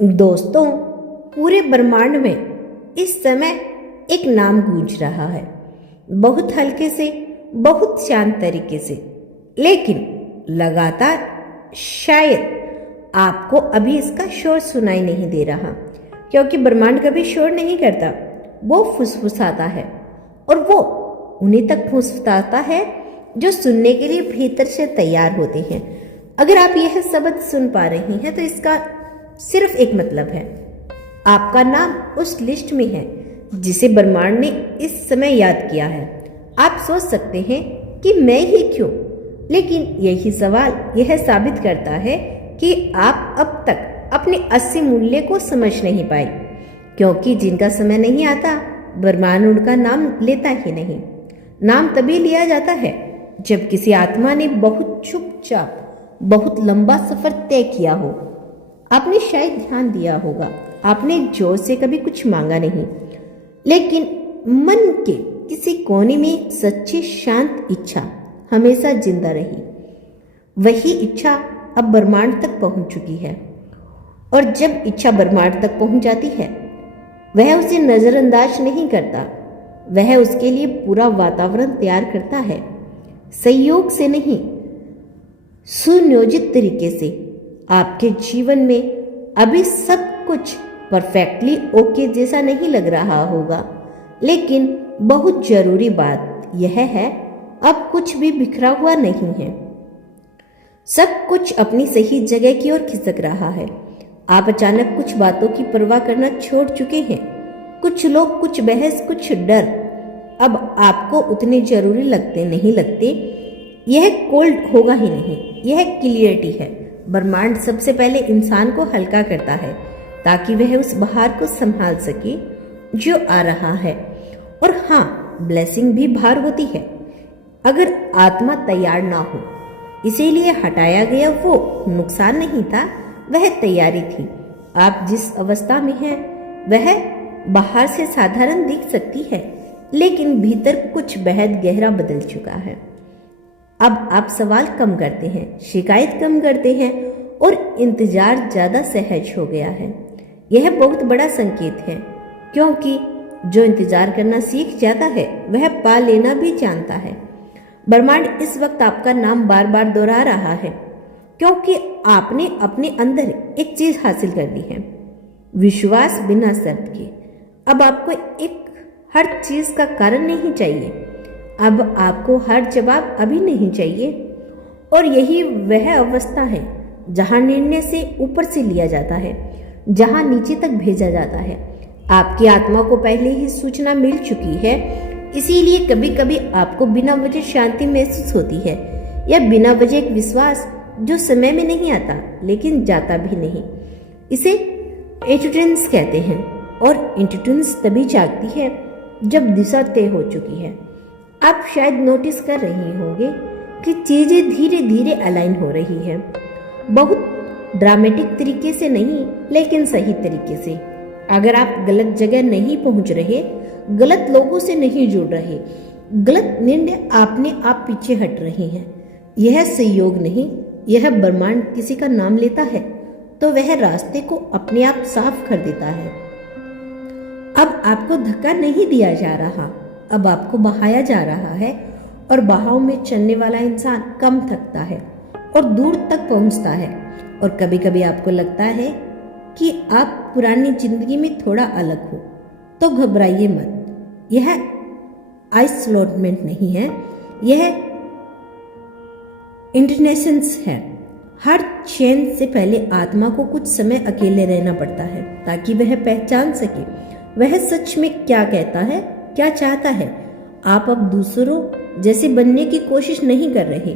दोस्तों, पूरे ब्रह्मांड में इस समय एक नाम गूंज रहा है, बहुत हल्के से, बहुत शांत तरीके से, लेकिन लगातार। शायद आपको अभी इसका शोर सुनाई नहीं दे रहा, क्योंकि ब्रह्मांड कभी शोर नहीं करता, वो फुसफुसाता है, और वो उन्हीं तक फुसफुसाता है जो सुनने के लिए भीतर से तैयार होते हैं। अगर आप यह शब्द सुन पा रही हैं तो इसका सिर्फ एक मतलब है, आपका नाम उस लिस्ट में है जिसे ब्रह्मांड ने इस समय याद किया है। आप सोच सकते हैं कि मैं ही क्यों, लेकिन यही सवाल यह साबित करता है कि आप अब तक अपने असली मूल्य को समझ नहीं पाए, क्योंकि जिनका समय नहीं आता ब्रह्मांड उनका नाम लेता ही नहीं। नाम तभी लिया जाता है जब किसी आत्मा ने बहुत चुपचाप बहुत लंबा सफर तय किया हो। आपने शायद ध्यान दिया होगा, आपने जोर से कभी कुछ मांगा नहीं, लेकिन मन के किसी कोने में एक सच्ची शांत इच्छा हमेशा जिंदा रही। वही इच्छा अब ब्रह्मांड तक पहुंच चुकी है, और जब इच्छा ब्रह्मांड तक पहुंच जाती है, वह उसे नजरअंदाज नहीं करता, वह उसके लिए पूरा वातावरण तैयार करता है, संयोग से नहीं, सुनियोजित तरीके से। आपके जीवन में अभी सब कुछ परफेक्टली ओके जैसा नहीं लग रहा होगा, लेकिन बहुत जरूरी बात यह है, अब कुछ भी बिखरा हुआ नहीं है। सब कुछ अपनी सही जगह की ओर खिसक रहा है। आप अचानक कुछ बातों की परवाह करना छोड़ चुके हैं। कुछ लोग, कुछ बहस, कुछ डर अब आपको उतने जरूरी नहीं लगते। यह कोल्ड होगा ही नहीं, यह क्लियरिटी है। ब्रह्मांड सबसे पहले इंसान को हल्का करता है ताकि वह उस बहार को संभाल सके जो आ रहा है। और हाँ, ब्लेसिंग भी भार होती है अगर आत्मा तैयार ना हो। इसीलिए हटाया गया वो नुकसान नहीं था, वह तैयारी थी। आप जिस अवस्था में हैं वह बाहर से साधारण दिख सकती है, लेकिन भीतर कुछ बेहद गहरा बदल चुका है। अब आप सवाल कम करते हैं, शिकायत कम करते हैं, और इंतजार ज्यादा सहज हो गया है। यह बहुत बड़ा संकेत है, क्योंकि जो इंतजार करना सीख जाता है वह पा लेना भी जानता है। ब्रह्मांड इस वक्त आपका नाम बार बार दोहरा रहा है, क्योंकि आपने अपने अंदर एक चीज हासिल कर ली है, विश्वास बिना शर्त के। अब आपको एक हर चीज का कारण नहीं चाहिए, अब आपको हर जवाब अभी नहीं चाहिए। और यही वह अवस्था है जहां निर्णय से ऊपर से लिया जाता है, जहां नीचे तक भेजा जाता है। आपकी आत्मा को पहले ही सूचना मिल चुकी है, इसीलिए कभी कभी आपको बिना वजह शांति महसूस होती है, या बिना वजह एक विश्वास जो समय में नहीं आता लेकिन जाता भी नहीं। इसे इंट्यूटेंस कहते हैं, और इंट्यूटेंस तभी जागती है जब दिशा तय हो चुकी है। आप शायद नोटिस कर रही होंगे कि चीजें धीरे धीरे अलाइन हो रही है, बहुत ड्रामेटिक तरीके से नहीं, लेकिन सही तरीके से। अगर आप गलत जगह नहीं पहुंच रहे, गलत लोगों से नहीं जुड़ रहे, गलत निर्णय आपने आप पीछे हट रहे हैं, यह संयोग नहीं, यह ब्रह्मांड किसी का नाम लेता है तो वह रास्ते को अपने आप साफ कर देता है। अब आपको धक्का नहीं दिया जा रहा, अब आपको बहाया जा रहा है, और बहाव में चलने वाला इंसान कम थकता है और दूर तक पहुंचता है। और कभी कभी आपको लगता है कि आप पुरानी जिंदगी में थोड़ा अलग हो, तो घबराइए मत। यह आइसोलेटमेंट नहीं है, यह इंटरनेशंस है। हर चेंज से पहले आत्मा को कुछ समय अकेले रहना पड़ता है ताकि वह पहचान सके वह सच में क्या कहता है, क्या चाहता है। आप अब दूसरों जैसे बनने की कोशिश नहीं कर रहे,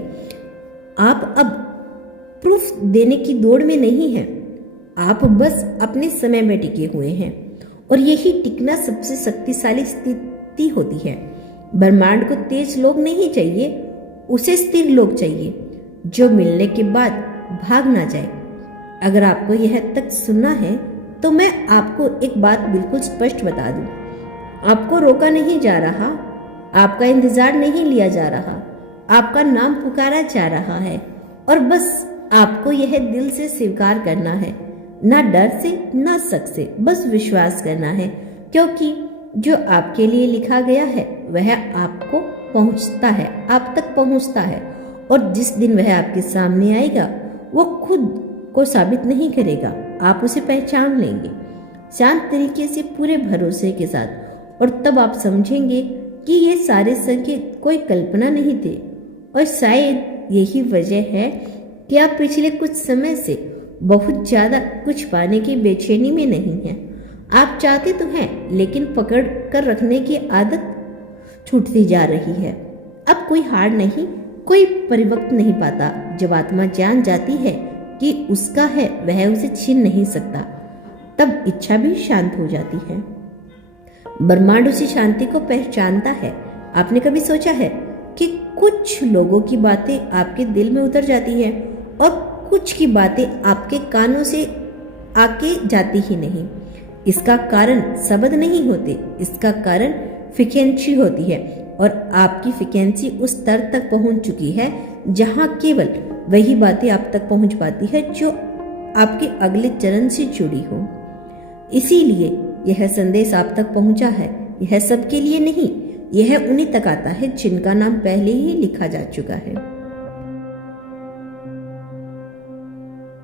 आप अब प्रूफ देने की दौड़ में नहीं हैं, आप बस अपने समय में टिके हुए हैं। और यही टिकना सबसे शक्तिशाली स्थिति होती है। ब्रह्मांड को तेज लोग नहीं चाहिए, उसे स्थिर लोग चाहिए, जो मिलने के बाद भाग ना जाए। अगर आपको यह तक सुनना है तो मैं आपको एक बात बिल्कुल स्पष्ट बता दूं, आपको रोका नहीं जा रहा, आपका इंतजार नहीं लिया जा रहा, आपका नाम पुकारा जा रहा है, और बस आपको यह दिल से स्वीकार करना है, ना डर से ना शक से, बस विश्वास करना है, क्योंकि जो आपके लिए लिखा गया है वह आपको पहुंचता है, आप तक पहुंचता है। और जिस दिन वह आपके सामने आएगा वो खुद को साबित नहीं करेगा, आप उसे पहचान लेंगे शांत तरीके से, पूरे भरोसे के साथ। और तब आप समझेंगे कि ये सारे संकेत कोई कल्पना नहीं थे। और शायद यही वजह है कि आप पिछले कुछ समय से बहुत ज़्यादा कुछ पाने की बेचैनी में नहीं हैं। आप चाहते तो हैं, लेकिन पकड़ कर रखने की आदत छूटती जा रही है। अब कोई हार नहीं, कोई परिवर्तन नहीं पाता। जब आत्मा जान जाती है कि उसका है, वह उसे छीन नहीं सकता, तब इच्छा भी शांत हो जाती है। ब्रह्मांड उसी शांति को पहचानता है। आपने कभी सोचा है कि कुछ लोगों की बातें आपके दिल में उतर जाती है और कुछ की बातें आपके कानों से आके जाती ही नहीं? इसका कारण शब्द नहीं होते, इसका कारण फ्रीक्वेंसी होती है। और आपकी फ्रीक्वेंसी उस स्तर तक पहुंच चुकी है जहां केवल वही बातें आप तक पहुंच पाती है जो आपके अगले चरण से जुड़ी हो। इसीलिए यह संदेश आप तक पहुंचा है। यह सबके लिए नहीं, यह उन्हीं तक आता है जिनका नाम पहले ही लिखा जा चुका है।